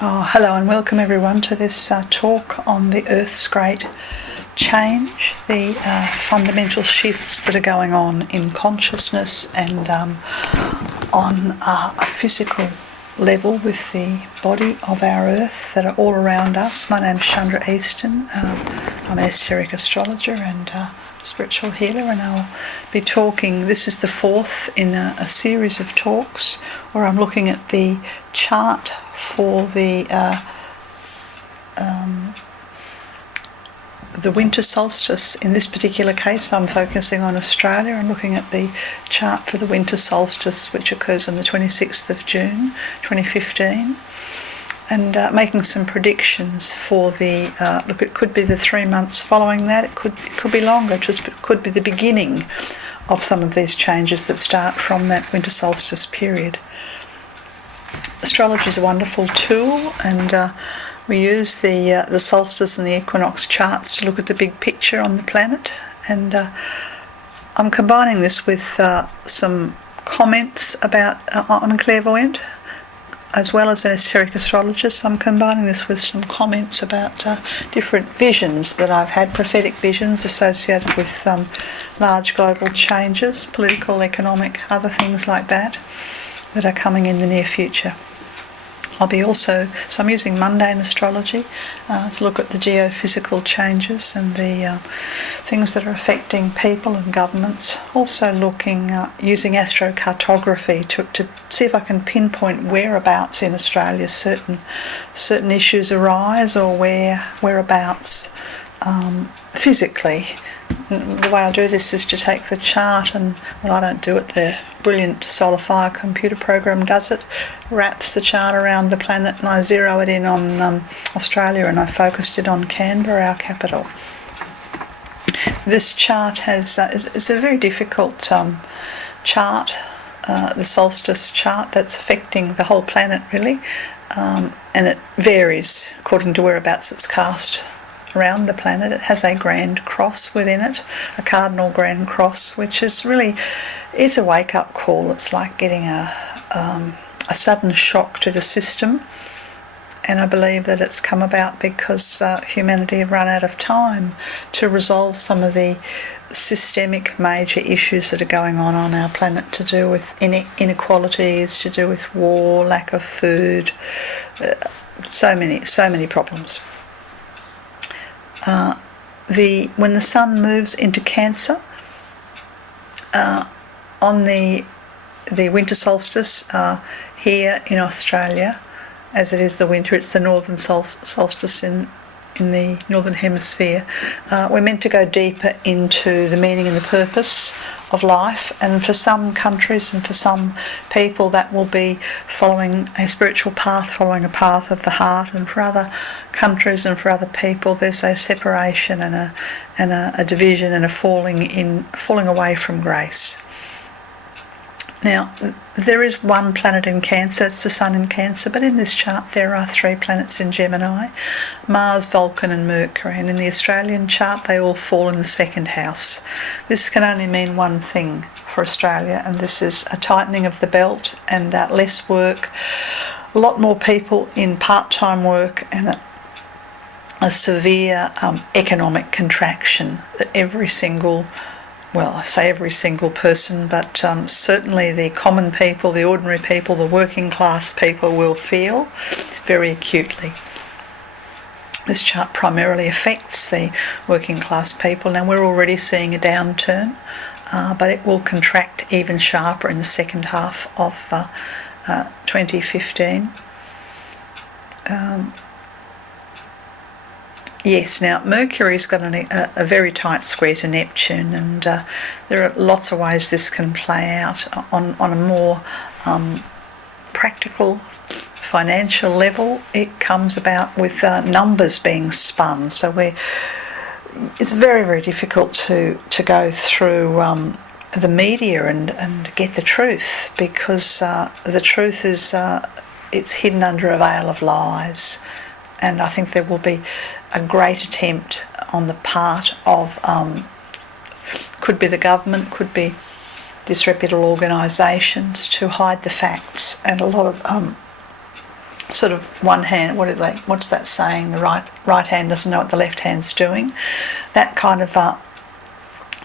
Oh, hello and welcome everyone to this talk on the Earth's great change, the fundamental shifts that are going on in consciousness and on a physical level with the body of our Earth that are all around us. My name's Chandra Easton. I'm an esoteric astrologer and spiritual healer, and I'll be talking. This is the fourth in a series of talks where I'm looking at the chart for the winter solstice. In this particular case, I'm focusing on Australia. I'm looking at the chart for the winter solstice, which occurs on the 26th of June 2015, and making some predictions for the look. It could be the 3 months following that. It could be longer. It could be the beginning of some of these changes that start from that winter solstice period. Astrology is a wonderful tool, and we use the solstice and the equinox charts to look at the big picture on the planet. And I'm combining this with some comments about. I'm a clairvoyant as well as an esoteric astrologist. I'm combining this with some comments about different visions that I've had, prophetic visions associated with large global changes, political, economic, other things like that are coming in the near future. I'm using mundane astrology to look at the geophysical changes and the things that are affecting people and governments. Also looking, using astrocartography to see if I can pinpoint whereabouts in Australia certain issues arise, or whereabouts physically. And the way I do this is to take the chart, and I don't do it, the brilliant solar fire computer program does it, wraps the chart around the planet, and I zero it in on Australia, and I focused it on Canberra, our capital. This chart is a very difficult chart, the solstice chart that's affecting the whole planet really, and it varies according to whereabouts it's cast around the planet. It has a grand cross within it, a cardinal grand cross, which is really, it's a wake-up call. It's like getting a sudden shock to the system, and I believe that it's come about because humanity have run out of time to resolve some of the systemic major issues that are going on our planet, to do with inequalities, to do with war, lack of food, so many problems. When the sun moves into Cancer on the winter solstice here in Australia, as it is the winter, it's the northern solstice in the northern hemisphere. We're meant to go deeper into the meaning and the purpose of life, and for some countries and for some people that will be following a spiritual path, following a path of the heart, and for other countries and for other people there's a separation and a division and a falling away from grace. Now, there is one planet in Cancer, it's the Sun in Cancer, but in this chart there are 3 planets in Gemini, Mars, Vulcan and Mercury, and in the Australian chart they all fall in the second house. This can only mean one thing for Australia, and this is a tightening of the belt and less work, a lot more people in part-time work, and a severe economic contraction that every single person, but certainly the common people, the ordinary people, the working class people will feel very acutely. This chart primarily affects the working class people. Now, we're already seeing a downturn, but it will contract even sharper in the second half of 2015. Yes, now Mercury's got a very tight square to Neptune, and there are lots of ways this can play out on a more practical, financial level. It comes about with numbers being spun, so it's very, very difficult to go through the media and get the truth, because the truth is it's hidden under a veil of lies, and I think there will be a great attempt on the part of, could be the government, could be disreputable organisations, to hide the facts, and a lot of sort of one hand, what's that saying? The right hand doesn't know what the left hand's doing. That kind of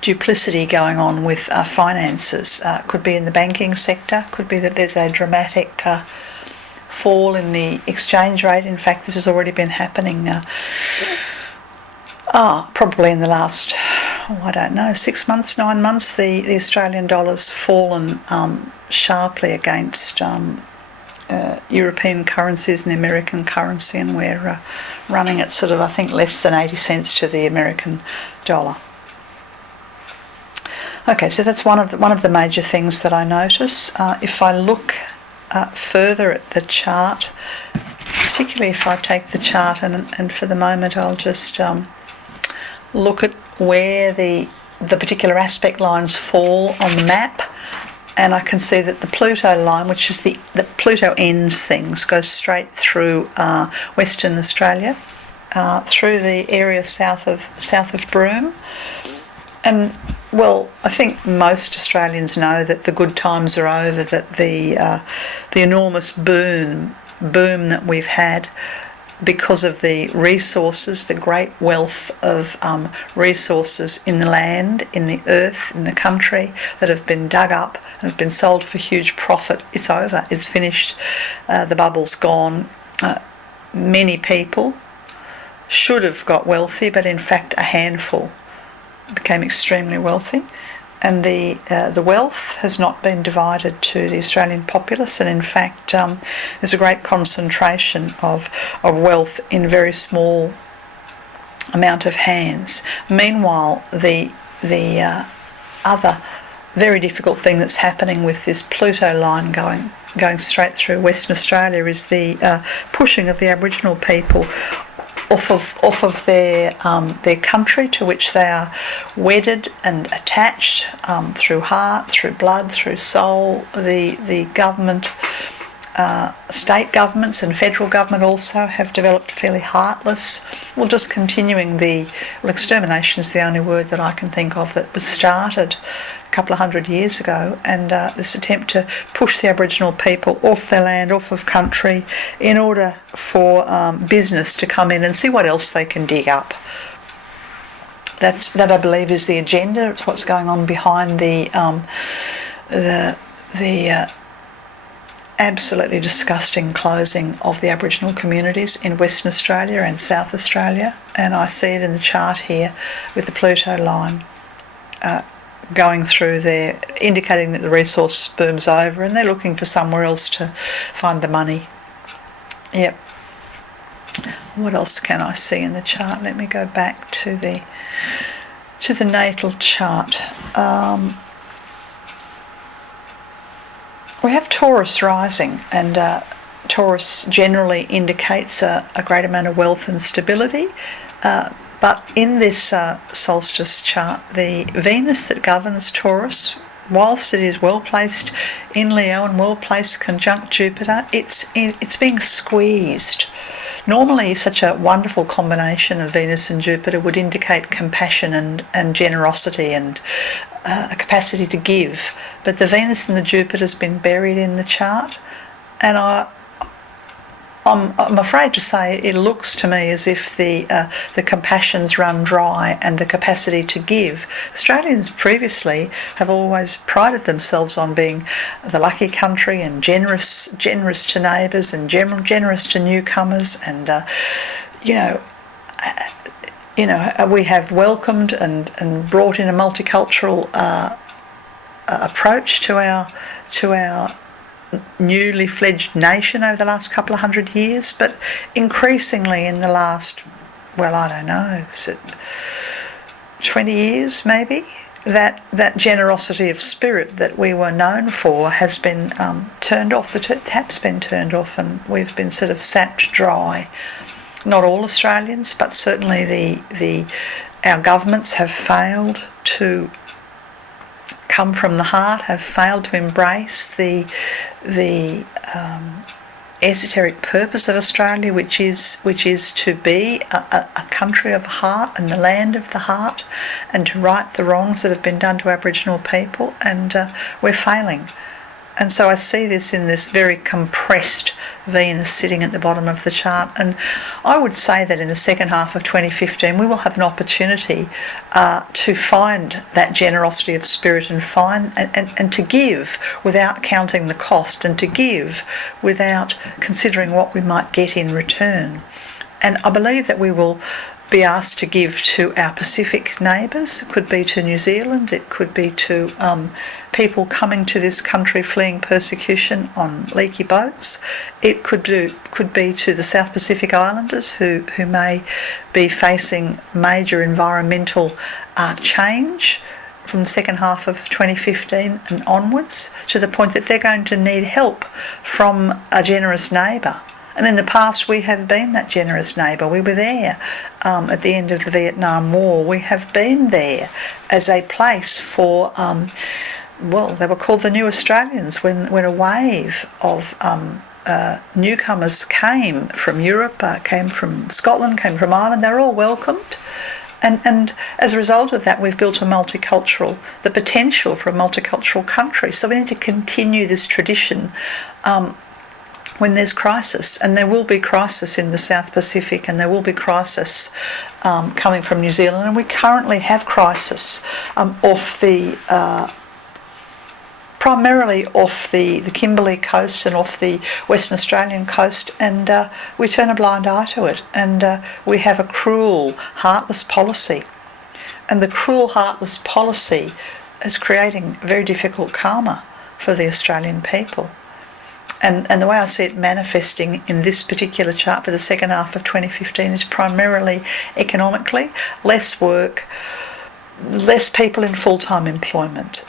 duplicity going on with finances. Could be in the banking sector, could be that there's a dramatic fall in the exchange rate. In fact, this has already been happening probably in the last, 6 months, 9 months. The Australian dollar's fallen sharply against European currencies and the American currency, and we're running at sort of, I think, less than 80 cents to the American dollar. Okay, so that's one of the major things that I notice. If I look further at the chart, particularly if I take the chart and for the moment I'll just look at where the particular aspect lines fall on the map, and I can see that the Pluto line, which is the Pluto ends things, goes straight through Western Australia, through the area south of Broome. And well, I think most Australians know that the good times are over, that the enormous boom that we've had because of the resources, the great wealth of resources in the land, in the earth, in the country, that have been dug up and have been sold for huge profit. It's over. It's finished. The bubble's gone. Many people should have got wealthy, but in fact a handful became extremely wealthy, and the wealth has not been divided to the Australian populace, and in fact there's a great concentration of wealth in very small amount of hands. Meanwhile, the other very difficult thing that's happening with this Pluto line going straight through Western Australia is the pushing of the Aboriginal people off of their country, to which they are wedded and attached through heart, through blood, through soul. The government, state governments and federal government also have developed fairly heartless, just continuing extermination is the only word that I can think of that was started a couple of hundred years ago, and this attempt to push the Aboriginal people off their land, off of country, in order for business to come in and see what else they can dig up. That I believe is the agenda. It's what's going on behind the absolutely disgusting closing of the Aboriginal communities in Western Australia and South Australia, and I see it in the chart here with the Pluto line going through there, indicating that the resource boom's over and they're looking for somewhere else to find the money. Yep. What else can I see in the chart? Let me go back to the natal chart. We have Taurus rising, and Taurus generally indicates a great amount of wealth and stability. But in this solstice chart, the Venus that governs Taurus, whilst it is well placed in Leo and well placed conjunct Jupiter, it's being squeezed. Normally, such a wonderful combination of Venus and Jupiter would indicate compassion and generosity and a capacity to give. But the Venus and the Jupiter has been buried in the chart, and I'm afraid to say it looks to me as if the compassions run dry and the capacity to give. Australians previously have always prided themselves on being the lucky country and generous to neighbours and generous to newcomers, and we have welcomed and brought in a multicultural approach to our newly fledged nation over the last couple of hundred years, but increasingly in the last, I don't know, is it 20 years maybe, that generosity of spirit that we were known for has been turned off, the tap's been turned off, and we've been sort of sapped dry. Not all Australians, but certainly our governments have failed to come from the heart, have failed to embrace the esoteric purpose of Australia, which is to be a country of the heart and the land of the heart, and to right the wrongs that have been done to Aboriginal people, and we're failing. And so I see this in this very compressed Venus sitting at the bottom of the chart. And I would say that in the second half of 2015 we will have an opportunity to find that generosity of spirit and find and to give without counting the cost, and to give without considering what we might get in return. And I believe that we will be asked to give to our Pacific neighbours. It could be to New Zealand, it could be to people coming to this country fleeing persecution on leaky boats. It could be to the South Pacific Islanders who may be facing major environmental change from the second half of 2015 and onwards, to the point that they're going to need help from a generous neighbour. And in the past we have been that generous neighbour. We were there at the end of the Vietnam War. We have been there as a place for, they were called the New Australians when a wave of newcomers came from Europe, came from Scotland, came from Ireland. They were all welcomed. And as a result of that, we've built the potential for a multicultural country. So we need to continue this tradition when there's crisis, and there will be crisis in the South Pacific, and there will be crisis coming from New Zealand, and we currently have crisis primarily off the Kimberley coast and off the Western Australian coast, and we turn a blind eye to it, and we have a cruel, heartless policy. And the cruel, heartless policy is creating very difficult karma for the Australian people. And the way I see it manifesting in this particular chart for the second half of 2015 is primarily economically: less work, less people in full-time employment,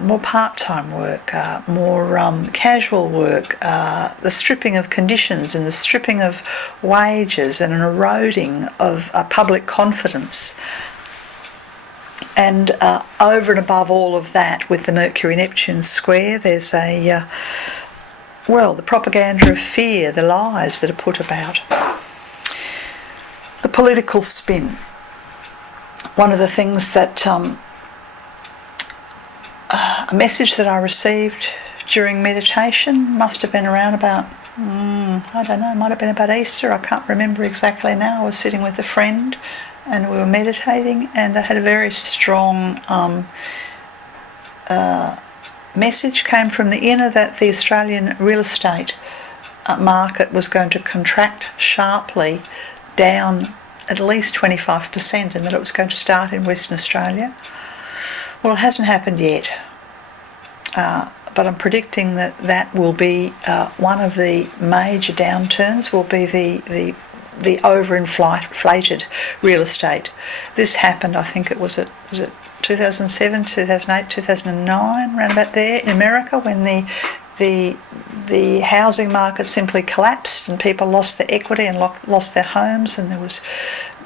more part-time work, more casual work, the stripping of conditions and the stripping of wages, and an eroding of public confidence. And over and above all of that, with the Mercury-Neptune square, there's the propaganda of fear, the lies that are put about, the political spin. One of the things that, a message that I received during meditation, must have been around about, I don't know, it might have been about Easter, I can't remember exactly now. I was sitting with a friend and we were meditating, and I had a very strong message came from the inner that the Australian real estate market was going to contract sharply down at least 25%, and that it was going to start in Western Australia. Well, it hasn't happened yet, but I'm predicting that will be one of the major downturns, will be the overinflated real estate. This happened, I think it was 2007, 2008, 2009, around about there in America, when the housing market simply collapsed and people lost their equity and lost their homes, and there was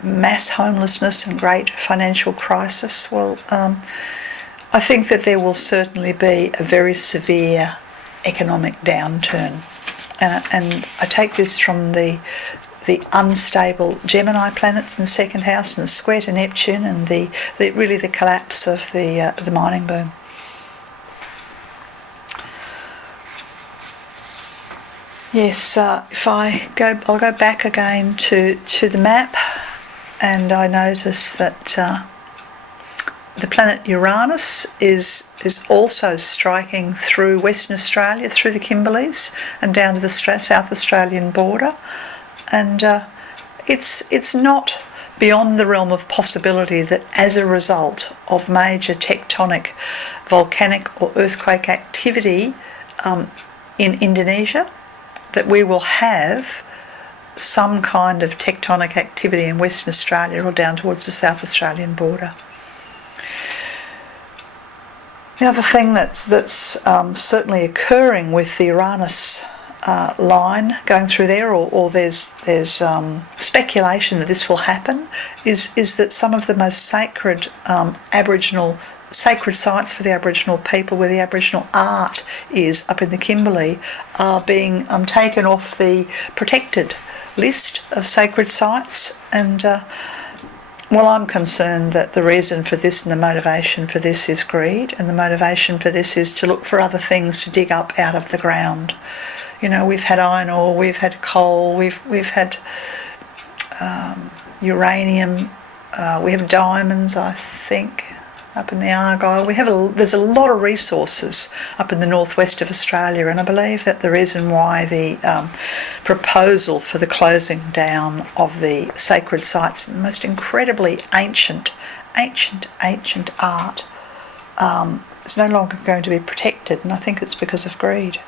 mass homelessness and great financial crisis. Well, I think that there will certainly be a very severe economic downturn, and I take this from the unstable Gemini planets in the second house, and the square to Neptune, and the collapse of the mining boom. Yes, I'll go back again to the map, and I notice that the planet Uranus is also striking through Western Australia, through the Kimberleys, and down to the South Australian border. And it's not beyond the realm of possibility that as a result of major tectonic, volcanic or earthquake activity in Indonesia, that we will have some kind of tectonic activity in Western Australia or down towards the South Australian border. The other thing that's certainly occurring with the Uranus line going through there, or there's speculation that this will happen, is that some of the most sacred sacred sites for the Aboriginal people, where the Aboriginal art is up in the Kimberley, are being taken off the protected list of sacred sites, and Well, I'm concerned that the reason for this and the motivation for this is greed, and the motivation for this is to look for other things to dig up out of the ground. You know, we've had iron ore, we've had coal, we've had uranium, we have diamonds, I think, up in the Argyle. There's a lot of resources up in the northwest of Australia, and I believe that the reason why the proposal for the closing down of the sacred sites and the most incredibly ancient art is no longer going to be protected, and I think it's because of greed.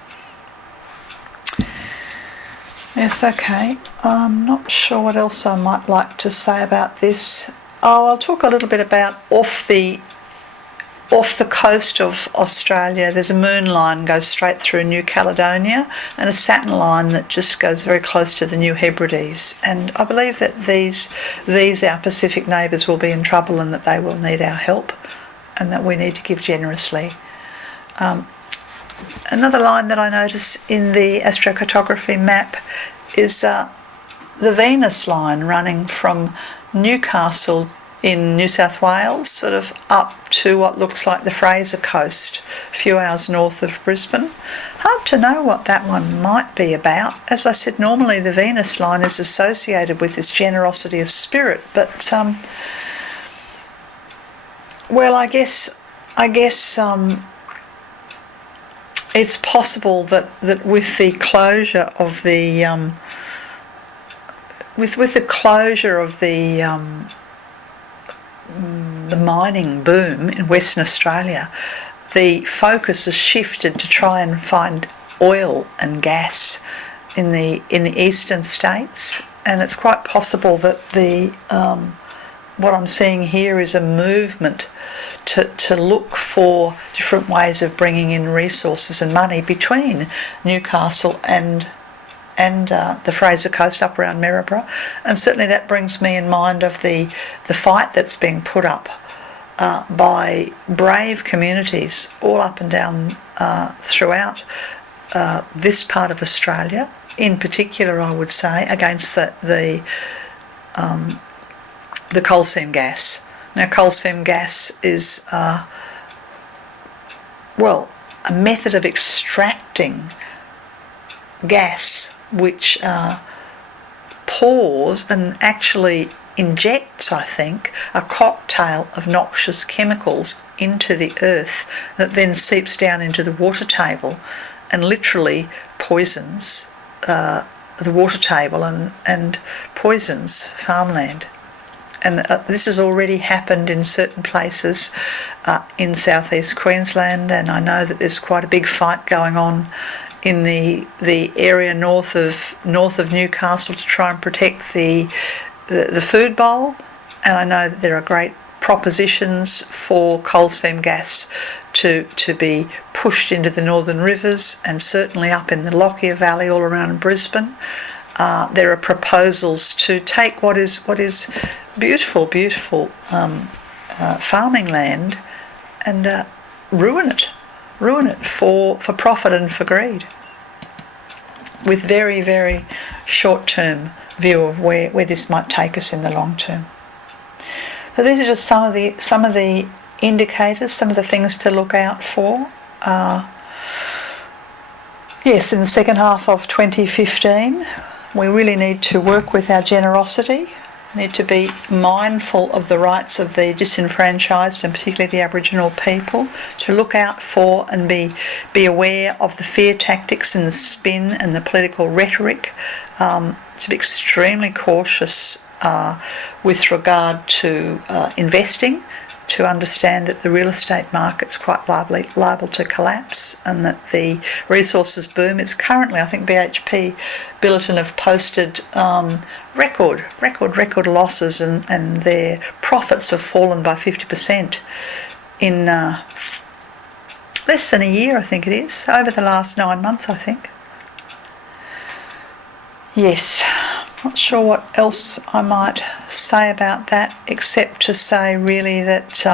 Yes, okay. I'm not sure what else I might like to say about this. Oh, I'll talk a little bit about off the coast of Australia. There's a moon line goes straight through New Caledonia, and a Saturn line that just goes very close to the New Hebrides. And I believe that these our Pacific neighbours will be in trouble, and that they will need our help, and that we need to give generously. Another line that I notice in the astrocartography map is the Venus line running from Newcastle in New South Wales, sort of up to what looks like the Fraser Coast, a few hours north of Brisbane. Hard to know what that one might be about. As I said, normally the Venus line is associated with this generosity of spirit, but well, I guess it's possible that with the closure of the with the closure of the mining boom in Western Australia, the focus has shifted to try and find oil and gas in the eastern states, and it's quite possible that what I'm seeing here is a movement to look for different ways of bringing in resources and money between Newcastle and the Fraser Coast up around Maryborough. And certainly that brings me in mind of the fight that's being put up by brave communities all up and down throughout this part of Australia, in particular I would say, against the coal seam gas. Now, coal seam gas is a method of extracting gas which pours and actually injects, I think, a cocktail of noxious chemicals into the earth that then seeps down into the water table and literally poisons the water table and poisons farmland. And this has already happened in certain places in southeast Queensland, and I know that there's quite a big fight going on in the area north of Newcastle to try and protect the food bowl. And I know that there are great propositions for coal seam gas to be pushed into the northern rivers, and certainly up in the Lockyer Valley all around Brisbane. There are proposals to take what is beautiful farming land and ruin it for profit and for greed, with very, very short-term view of where this might take us in the long term. So these are just some of the indicators, some of the things to look out for. Yes, in the second half of 2015, we really need to work with our generosity, need to be mindful of the rights of the disenfranchised, and particularly the Aboriginal people, to look out for and be aware of the fear tactics and the spin and the political rhetoric, to be extremely cautious with regard to investing, to understand that the real estate market's quite liable to collapse, and that the resources boom. It's currently, I think BHP Billiton have posted record losses, and their profits have fallen by 50% in less than a year, I think it is, over the last 9 months, I think. Yes, not sure what else I might say about that, except to say really that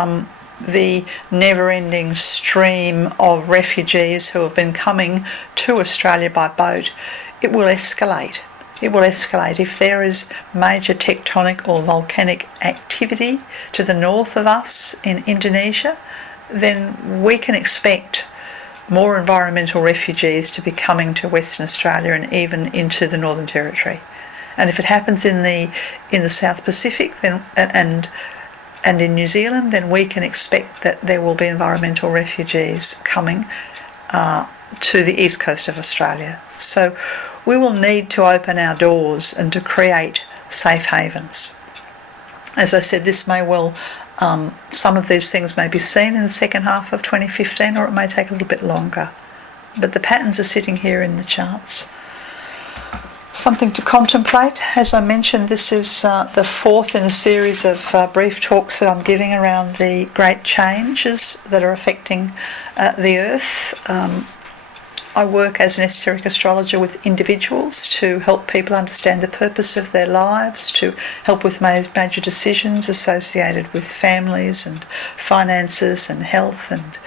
the never-ending stream of refugees who have been coming to Australia by boat, it will escalate. It will escalate. If there is major tectonic or volcanic activity to the north of us in Indonesia, then we can expect more environmental refugees to be coming to Western Australia and even into the Northern Territory. And if it happens in the South Pacific, then and in New Zealand, then we can expect that there will be environmental refugees coming to the east coast of Australia. So we will need to open our doors and to create safe havens. As I said, this may well, some of these things may be seen in the second half of 2015, or it may take a little bit longer. But the patterns are sitting here in the charts. Something to contemplate. As I mentioned, this is the fourth in a series of brief talks that I'm giving around the great changes that are affecting the Earth. I work as an esoteric astrologer with individuals to help people understand the purpose of their lives, to help with major decisions associated with families and finances and health and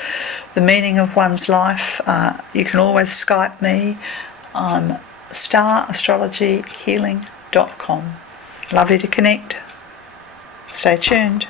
the meaning of one's life. You can always Skype me. I'm starastrologyhealing.com. Lovely to connect. Stay tuned.